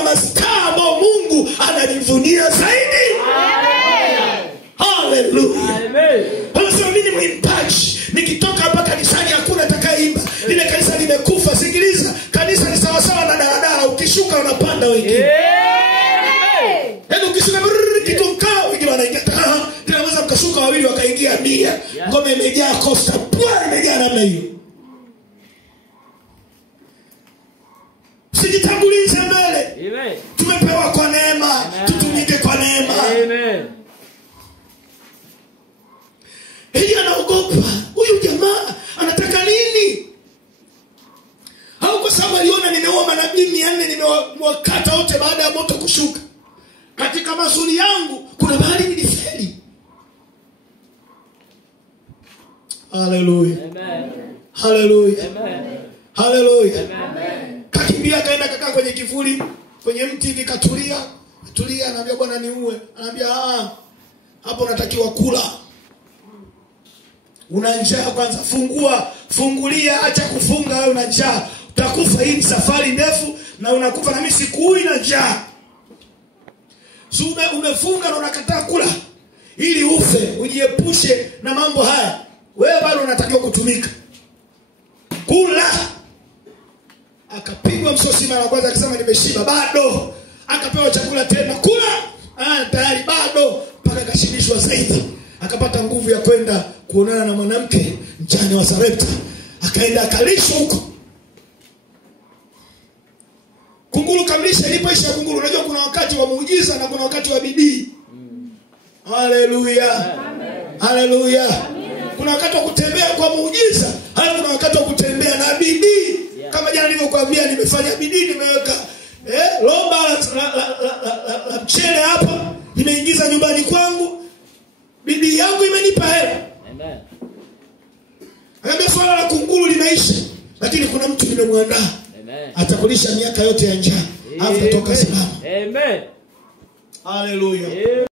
kuna mastaa ambao Mungu anajivunia zaidi. Hallelujah. Anasema mimi ni mwimbaji, nikitoka hapa kanisani hakuna atakayeimba. Lile kanisa limekufa. Sikiliza, kanisa ni sawa sawa na daladala, ukishuka unapanda wengine. Yaani ukishuka kitonka wengine wanaingia. Tunaweza mkashuka wawili wakaingia 100. Ngome imejaa Costa, pua imejaa namna hiyo. Sijitangulize mbele. Amen. Tumepewa kwa neema, tutumike kwa neema. Amen. Hili anaogopa. Huyu jamaa anataka nini? Au kwa sababu aliona nimeoa manabii 400 nimewakata wote baada ya moto kushuka. Katika mazuri yangu kuna mahali nilifeli. Hallelujah. Amen. Hallelujah. Amen. Hallelujah. Amen. Kakimbia kaenda kakaa kwenye kivuli, kwenye mti hivi katulia. Tulia, anaambia Bwana niue. Anaambia hapo natakiwa kula. Una njaa kwanza, fungulia, acha kufunga wewe una njaa. Utakufa, hii safari ndefu na unakufa na mimi sikuui na njaa. Sume umefunga na unakataa kula ili ufe, ujiepushe na mambo haya. Wewe bado unatakiwa kutumika. Kula. Akapigwa msosi mara kwanza akisema nimeshiba, bado. Akapewa chakula tena, kula. Tayari bado, mpaka akashibishwa zaidi. Akapata nguvu ya kwenda kuonana na mwanamke mjane wa Sarepta. Akaenda akalishwa huko. Kunguru kamlisha, ilipoisha kunguru. Unajua kuna wakati wa muujiza na kuna wakati wa bidii. Haleluya. Haleluya. Kuna wakati wa kutembea kwa muujiza, halafu kuna wakati wa kutembea na bidii. Kama jana nilivyokuambia, nimefanya bidii, nimeweka lomba la mchele hapa, nimeingiza nyumbani kwangu. Bidii yangu imenipa hela. Amen. Akaambia swala la kunguru limeisha, lakini kuna mtu nimemwandaa. Amen. Atakulisha miaka yote ya njaa. Hapo toka salama. Amen. Hallelujah.